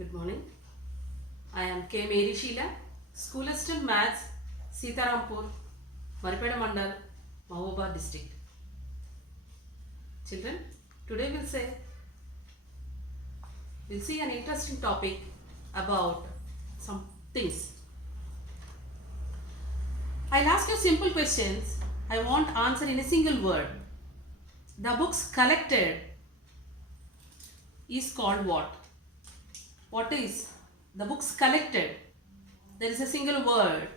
Good morning. I am K. Mary Sheila, School Assistant Maths, Sitarampur, Maripeda Mandal, Mahbubabad District. Children, today we'll see an interesting topic about some things. I'll ask you simple questions. I want answer in a single word. The books collected is called what? What is the books collected? There is a single word.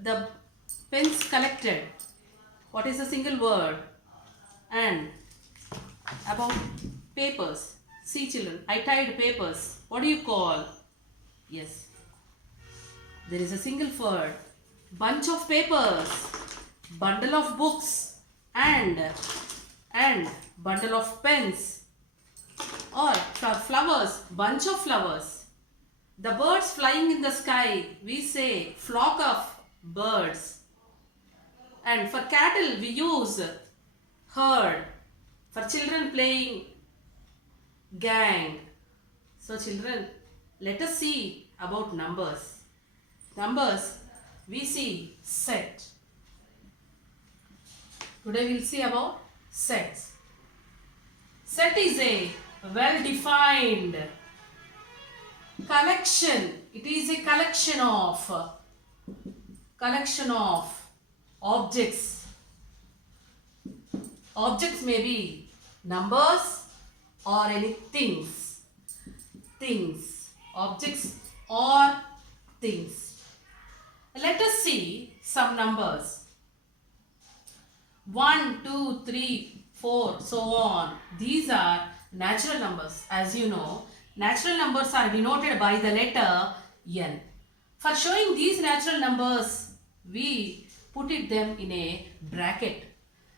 The pens collected. What is a single word? And about papers. See children, I tied papers. What do you call? Yes, there is a single word. Bunch of papers, bundle of books, and bundle of pens. Or for flowers, bunch of flowers. The birds flying in the sky, we say flock of birds. And for cattle, we use herd. For children playing, gang. So children, let us see about numbers. Numbers, we see set. Today we will see about sets. Set is a well-defined collection. It is a collection of objects. Objects may be numbers or any things. Objects or things. Let us see some numbers. 1, 2, 3, 4, so on. These are natural numbers. As you know, natural numbers are denoted by the letter N. For showing these natural numbers, we put them in a bracket.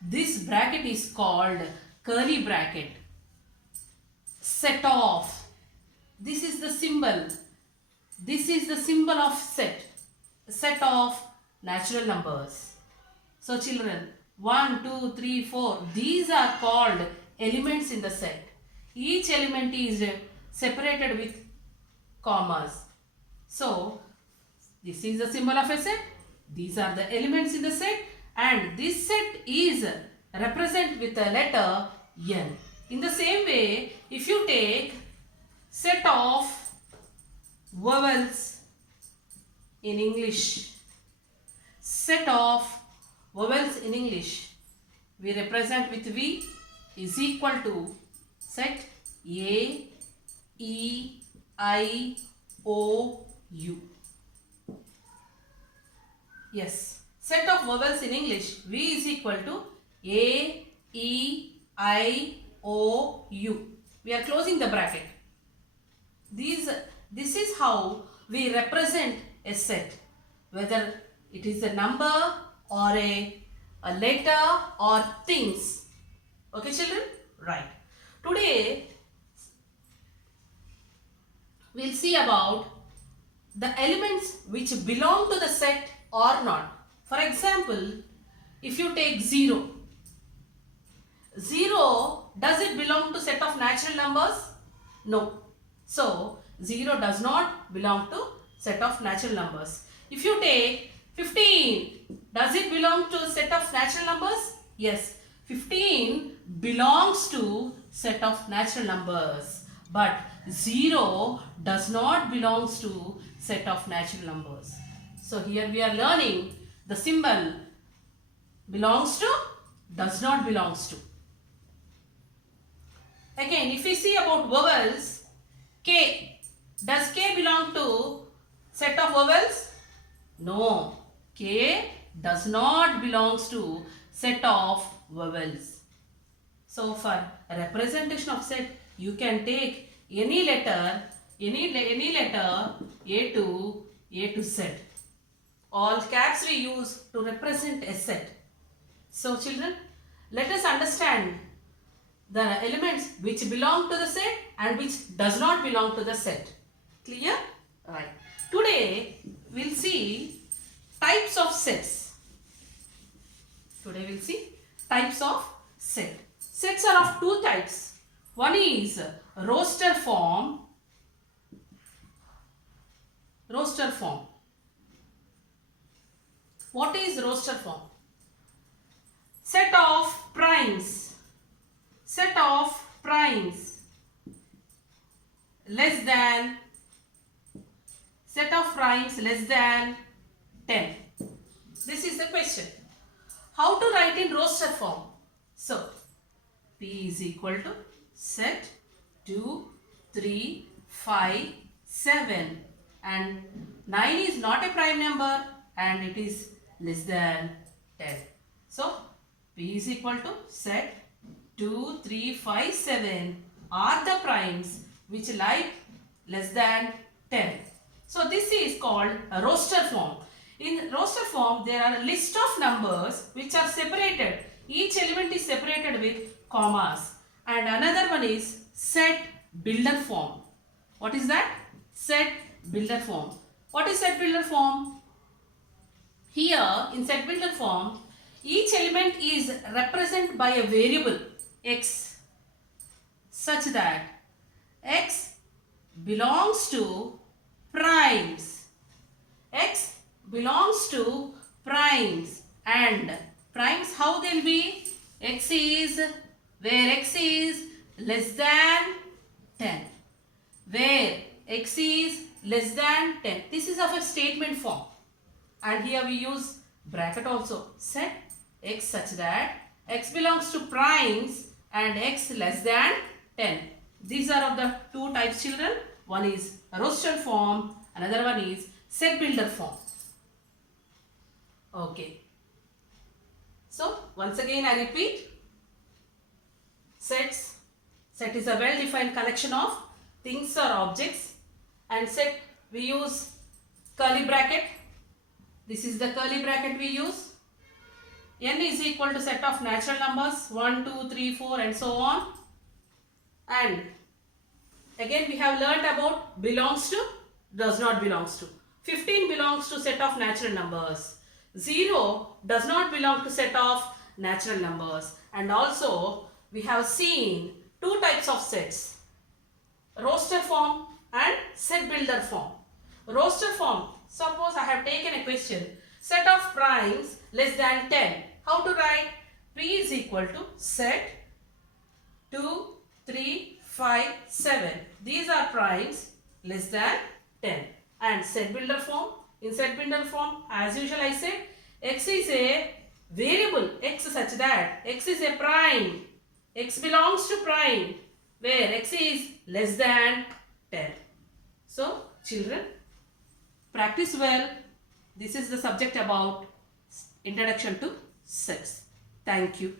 This bracket is called curly bracket. Set of. This is the symbol. This is the symbol of set. Set of natural numbers. So children, 1, 2, 3, 4. These are called elements in the set. Each element is separated with commas. So this is the symbol of a set. These are the elements in the set, and this set is represented with the letter N. In the same way, if you take set of vowels in English, set of vowels in English, we represent with V is equal to set A, E, I, O, U. Yes, set of vowels in English, V is equal to A, E, I, O, U. We are closing the bracket. This is how we represent a set, whether it is a number or a letter or things. Okay children? Right. Today we'll see about the elements which belong to the set or not. For example, if you take 0, does it belong to set of natural numbers? No. So 0 does not belong to set of natural numbers. If you take 15, does it belong to set of natural numbers? Yes, 15 belongs to set of natural numbers, but 0 does not belongs to set of natural numbers. So here we are learning the symbol belongs to, does not belongs to. Again, if we see about vowels, K. Does K belong to set of vowels? No. K does not belongs to set of vowels. So for representation of set, you can take any letter A to Z. All caps we use to represent a set. So children, let us understand the elements which belong to the set and which does not belong to the set. Clear? Right. Today we'll see types of sets. Today we'll see types of set. Sets are of two types. One is roster form. Roster form. What is roster form? Set of primes. Set of primes less than, set of primes less than 10. This is the question. How to write in roster form? So, P is equal to set 2, 3, 5, 7 and 9 is not a prime number and it is less than 10. So, P is equal to set 2, 3, 5, 7 are the primes which lie less than 10. So, this is called a roster form. In roster form, there are a list of numbers which are separated. Each element is separated with commas. And another one is set builder form. What is that? Set builder form. What is set builder form? Here in set builder form, each element is represented by a variable x such that x belongs to primes. X belongs to primes and primes how they'll be? X is where x is less than 10. Where x is less than 10. This is of a statement form. And here we use bracket also. Set x such that x belongs to primes and x less than 10. These are of the two types, children. One is roster form, another one is set builder form. Okay. So, once again I repeat. Sets. Set is a well-defined collection of things or objects. And set we use curly bracket. This is the curly bracket we use. N is equal to set of natural numbers 1, 2, 3, 4 and so on. And again we have learnt about belongs to, does not belongs to. 15 belongs to set of natural numbers. 0 does not belong to set of natural numbers. And also we have seen two types of sets. Roster form and set builder form. Roster form, suppose I have taken a question. Set of primes less than 10. How to write? P is equal to set 2, 3, 5, 7. These are primes less than 10. And set builder form. In set builder form, as usual I said, x is a variable x such that x is a prime. X belongs to prime where x is less than 10. So, children, practice well. This is the subject about introduction to sets. Thank you.